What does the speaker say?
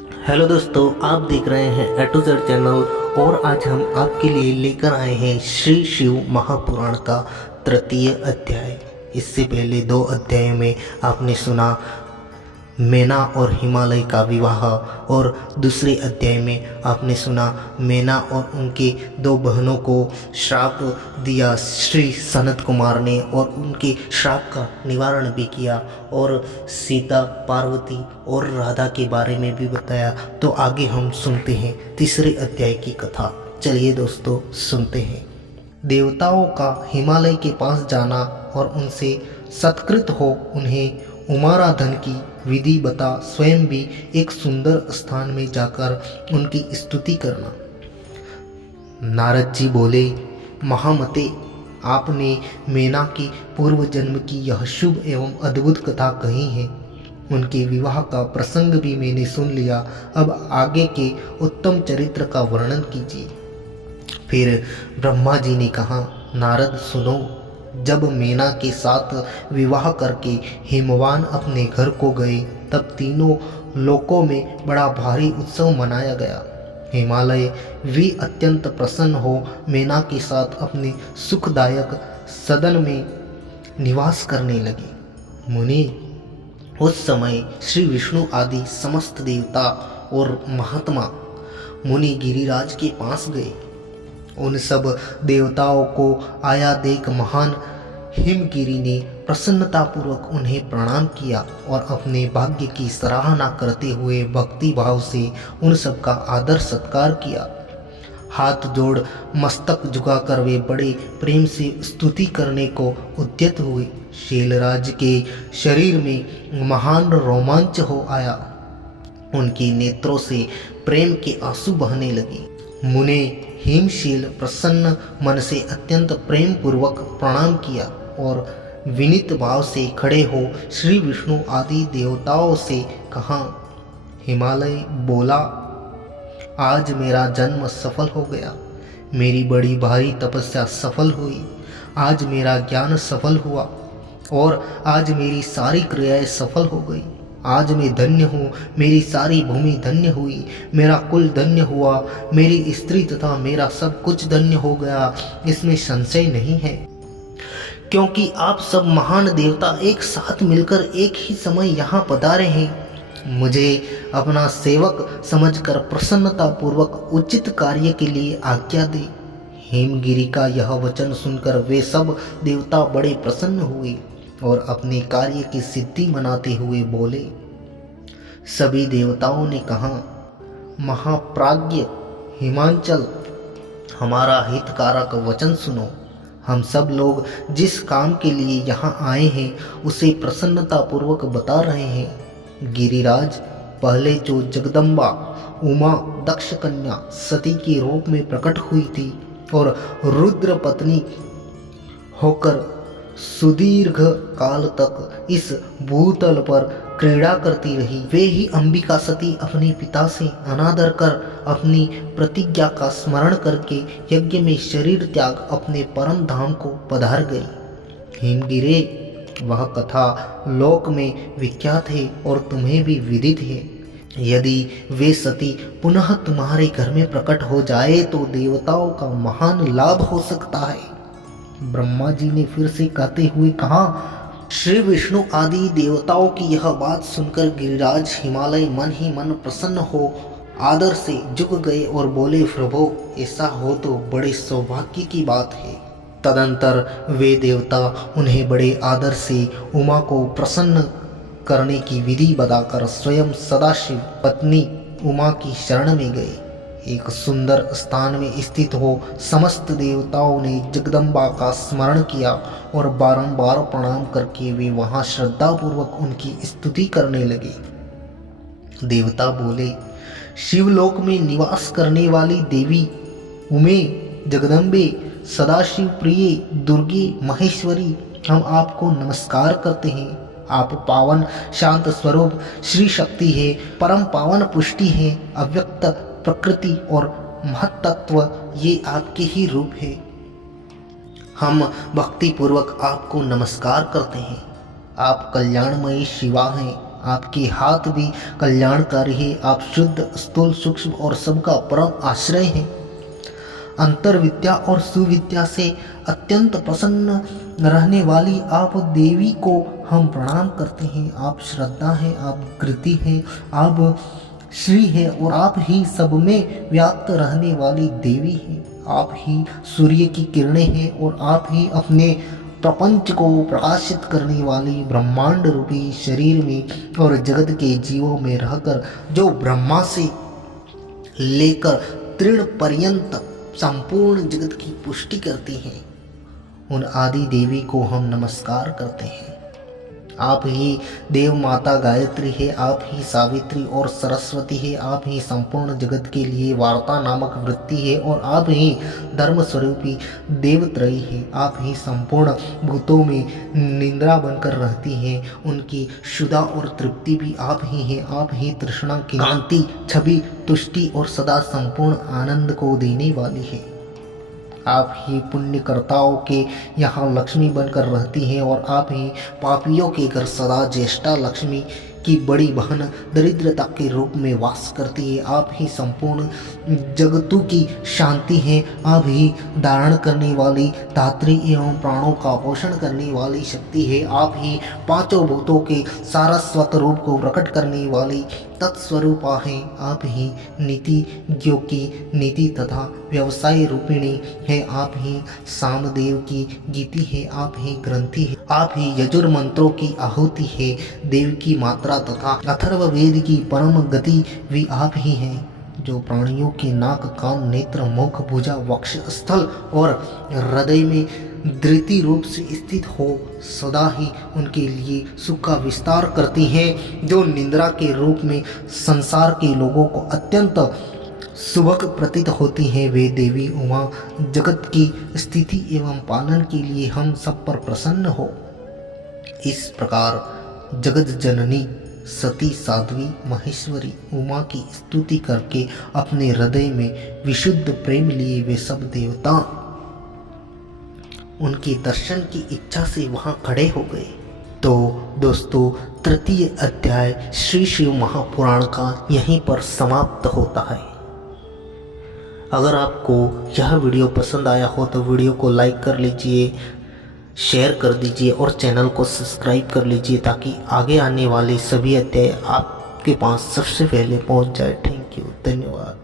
Hello दोस्तों, आप देख रहे हैं ए टू जेड चैनल। और आज हम आपके लिए लेकर आए हैं श्री शिव महापुराण का तृतीय अध्याय। इससे पहले दो अध्यायों में आपने सुना मैना और हिमालय का विवाह, और दूसरे अध्याय में आपने सुना मैना और उनके दो बहनों को श्राप दिया श्री सनत कुमार ने, और उनके श्राप का निवारण भी किया, और सीता, पार्वती और राधा के बारे में भी बताया। तो आगे हम सुनते हैं तीसरे अध्याय की कथा। चलिए दोस्तों, सुनते हैं। देवताओं का हिमालय के पास जाना और उनसे सत्कृत हो उन्हें उमाराधन की विधि बता स्वयं भी एक सुंदर स्थान में जाकर उनकी स्तुति करना। नारद जी बोले, महामते, आपने मैना की पूर्व जन्म की यह शुभ एवं अद्भुत कथा कही है। उनके विवाह का प्रसंग भी मैंने सुन लिया। अब आगे के उत्तम चरित्र का वर्णन कीजिए। फिर ब्रह्मा जी ने कहा, नारद सुनो, जब मैना के साथ विवाह करके हिमवान अपने घर को गए, तब तीनों लोकों में बड़ा भारी उत्सव मनाया गया। हिमालय भी अत्यंत प्रसन्न हो मैना के साथ अपने सुखदायक सदन में निवास करने लगे। मुनि, उस समय श्री विष्णु आदि समस्त देवता और महात्मा मुनि गिरिराज के पास गए। उन सब देवताओं को आया देख महान हिमगिरी ने प्रसन्नतापूर्वक उन्हें प्रणाम किया और अपने भाग्य की सराहना करते हुए भक्ति भाव से उन सब का आदर सत्कार किया। हाथ जोड़ मस्तक झुकाकर वे बड़े प्रेम से स्तुति करने को उद्यत हुए। शैलराज के शरीर में महान रोमांच हो आया। उनके नेत्रों से प्रेम के आंसू बहने लगे। मुने हिमशील प्रसन्न मन से अत्यंत प्रेम पूर्वक प्रणाम किया और विनीत भाव से खड़े हो श्री विष्णु आदि देवताओं से कहा। हिमालय बोला, आज मेरा जन्म सफल हो गया। मेरी बड़ी भारी तपस्या सफल हुई। आज मेरा ज्ञान सफल हुआ और आज मेरी सारी क्रियाएं सफल हो गई। आज मैं धन्य हूँ। मेरी सारी भूमि धन्य हुई। मेरा कुल धन्य हुआ। मेरी स्त्री तथा मेरा सब कुछ धन्य हो गया। इसमें संशय नहीं है, क्योंकि आप सब महान देवता एक साथ मिलकर एक ही समय यहाँ पधारे हैं। मुझे अपना सेवक समझकर प्रसन्नता पूर्वक उचित कार्य के लिए आज्ञा दे। हेमगिरी का यह वचन सुनकर वे सब देवता बड़े प्रसन्न हुए और अपने कार्य की सिद्धि मनाते हुए बोले। सभी देवताओं ने कहा, महाप्राज्ञ हिमांचल, हमारा हितकारक वचन सुनो। हम सब लोग जिस काम के लिए यहाँ आए हैं उसे प्रसन्नता पूर्वक बता रहे हैं। गिरिराज, पहले जो जगदम्बा उमा दक्ष कन्या सती के रूप में प्रकट हुई थी और रुद्र पत्नी होकर सुदीर्घ काल तक इस भूतल पर क्रीड़ा करती रही, वे ही अंबिका सती अपने पिता से अनादर कर अपनी प्रतिज्ञा का स्मरण करके यज्ञ में शरीर त्याग अपने परम धाम को पधार गई। हिमगिरे, वह कथा लोक में विख्यात है और तुम्हें भी विदित है। यदि वे सती पुनः तुम्हारे घर में प्रकट हो जाए तो देवताओं का महान लाभ हो सकता है। ब्रह्मा जी ने फिर से कहते हुए कहा। श्री विष्णु आदि देवताओं की यह बात सुनकर गिरिराज हिमालय मन ही मन प्रसन्न हो आदर से झुक गए और बोले, प्रभो, ऐसा हो तो बड़े सौभाग्य की बात है। तदंतर वे देवता उन्हें बड़े आदर से उमा को प्रसन्न करने की विधि बताकर स्वयं सदाशिव पत्नी उमा की शरण में गए। एक सुंदर स्थान में स्थित हो समस्त देवताओं ने जगदम्बा का स्मरण किया और बारंबार प्रणाम करके वे वहां श्रद्धापूर्वक उनकी स्तुति करने लगे। देवता बोले, शिवलोक में निवास करने वाली देवी उमे, जगदम्बे, सदाशिव प्रिय, दुर्गे, महेश्वरी, हम आपको नमस्कार करते हैं। आप पावन शांत स्वरूप श्री शक्ति है, परम पावन पुष्टि है, अव्यक्त प्रकृति और महत्त्व, ये आपके ही रूप है। हम भक्ति पूर्वक आपको नमस्कार करते हैं। आप कल्याणमयी शिवा हैं, आपके हाथ भी कल्याणकारी है। आप शुद्ध, स्थूल, सूक्ष्म और सबका परम आश्रय हैं। अंतर विद्या और सुविद्या से अत्यंत प्रसन्न रहने वाली आप देवी को हम प्रणाम करते हैं। आप श्रद्धा हैं, आप कृति हैं, आप श्री है और आप ही सब में व्याप्त रहने वाली देवी हैं। आप ही सूर्य की किरणें हैं और आप ही अपने प्रपंच को प्रकाशित करने वाली ब्रह्मांड रूपी शरीर में और जगत के जीवों में रहकर जो ब्रह्मा से लेकर तृण पर्यंत संपूर्ण जगत की पुष्टि करती हैं, उन आदि देवी को हम नमस्कार करते हैं। आप ही देव माता गायत्री है, आप ही सावित्री और सरस्वती है, आप ही संपूर्ण जगत के लिए वार्ता नामक वृत्ति है और आप ही धर्म स्वरूपी देवत्रयी है। आप ही संपूर्ण भूतों में निद्रा बनकर रहती हैं, उनकी शुदा और तृप्ति भी आप ही हैं। आप ही तृष्णा की कांति, छवि, तुष्टि और सदा संपूर्ण आनंद को देने वाली है। आप ही पुण्यकर्ताओं के यहाँ लक्ष्मी बनकर रहती हैं और आप ही पापियों के घर सदा ज्येष्ठा लक्ष्मी की बड़ी बहन दरिद्रता के रूप में वास करती है। आप ही संपूर्ण जगतों की शांति हैं। आप ही धारण करने वाली धात्री एवं प्राणों का पोषण करने वाली शक्ति है। आप ही पांचों भूतों के सारस्वत रूप को प्रकट करने वाली तत्स्वरूपा है। आप ही नीतिज्ञों की नीति तथा व्यवसाय रूपिणी है। आप ही सामदेव की गीति है। आप ही ग्रंथि है। आप ही यजुर मंत्रों की आहुति है। देव की मात्रा तथा अथर्ववेद की परम गति भी आप ही हैं। जो प्राणियों के नाक, कान, नेत्र, मुख, भुजा, वक्ष स्थल और हृदय में धृति रूप से स्थित हो, सदा ही उनके लिए सुख का विस्तार करती हैं। जो निद्रा के रूप में संसार के लोगों को अत्यंत सुबक प्रतीत होती हैं, वे देवी उमा जगत की स्थिति एवं पालन के लिए हम सब पर प्रसन्न हो। इस प्रकार जगत जननी सती साध्वी महेश्वरी उमा की स्तुति करके अपने हृदय में विशुद्ध प्रेम लिए वे सब देवता उनके दर्शन की इच्छा से वहां खड़े हो गए। तो दोस्तों, तृतीय अध्याय श्री शिव महापुराण का यहीं पर समाप्त होता है। अगर आपको यह वीडियो पसंद आया हो तो वीडियो को लाइक कर लीजिए, शेयर कर दीजिए और चैनल को सब्सक्राइब कर लीजिए ताकि आगे आने वाले सभी अध्याय आपके पास सबसे पहले पहुंच जाए। थैंक यू, धन्यवाद।